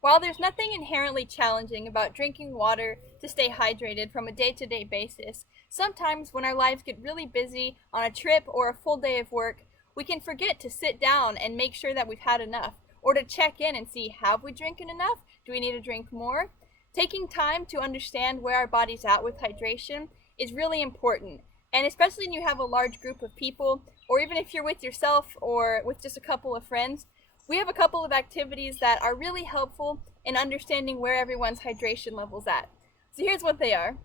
While there's nothing inherently challenging about drinking water to stay hydrated from a day-to-day basis, sometimes when our lives get really busy on a trip or a full day of work, we can forget to sit down and make sure that we've had enough, or to check in and see, have we drinking enough? Do we need to drink more? Taking time to understand where our body's at with hydration is really important. And especially when you have a large group of people, or even if you're with yourself or with just a couple of friends, we have a couple of activities that are really helpful in understanding where everyone's hydration level's at. So here's what they are.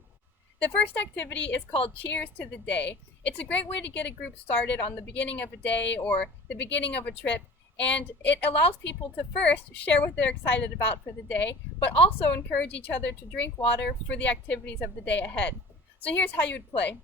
The first activity is called Cheers to the Day. It's a great way to get a group started on the beginning of a day or the beginning of a trip, and it allows people to first share what they're excited about for the day, but also encourage each other to drink water for the activities of the day ahead. So here's how you would play.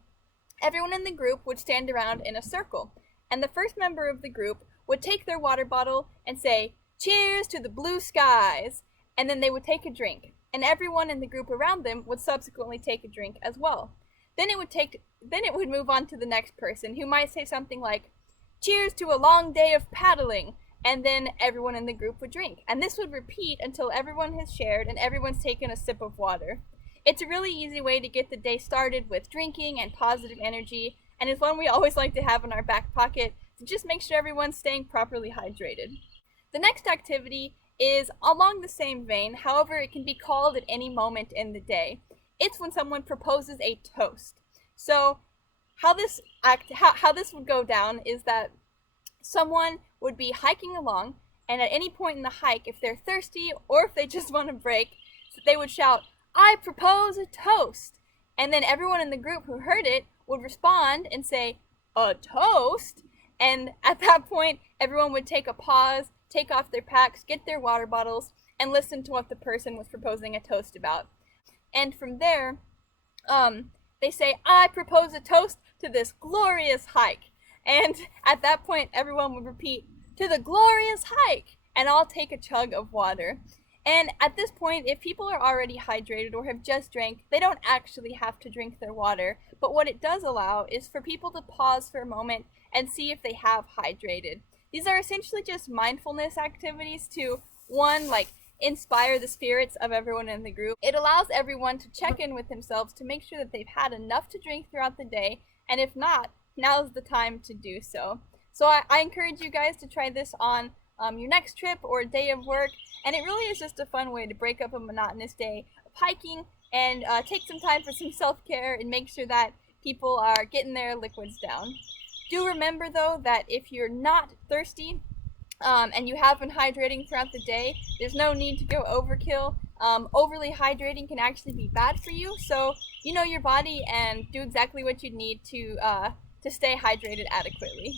Everyone in the group would stand around in a circle, and the first member of the group would take their water bottle and say, "Cheers to the blue skies," and then they would take a drink, and everyone in the group around them would subsequently take a drink as well. Then it would move on to the next person, who might say something like, "Cheers to a long day of paddling," and then everyone in the group would drink. And this would repeat until everyone has shared and everyone's taken a sip of water. It's a really easy way to get the day started with drinking and positive energy, and it's one we always like to have in our back pocket to just make sure everyone's staying properly hydrated. The next activity is along the same vein, however, it can be called at any moment in the day. It's when someone proposes a toast. So, how this would go down is that someone would be hiking along, and at any point in the hike, if they're thirsty or if they just want a break, they would shout, "I propose a toast." And then everyone in the group who heard it would respond and say, "A toast?" And at that point, everyone would take a pause, take off their packs, get their water bottles, and listen to what the person was proposing a toast about. And from there, they say, "I propose a toast to this glorious hike." And at that point, everyone would repeat, "To the glorious hike," and all take a chug of water. And at this point, if people are already hydrated or have just drank, they don't actually have to drink their water. But what it does allow is for people to pause for a moment and see if they have hydrated. These are essentially just mindfulness activities to, one, like, inspire the spirits of everyone in the group. It allows everyone to check in with themselves to make sure that they've had enough to drink throughout the day, and if not, now's the time to do so. So I encourage you guys to try this on your next trip or day of work, and it really is just a fun way to break up a monotonous day of hiking and take some time for some self-care and make sure that people are getting their liquids down. Do remember, though, that if you're not thirsty and you have been hydrating throughout the day, there's no need to go overkill. Overly hydrating can actually be bad for you, so you know your body and do exactly what you need to stay hydrated adequately.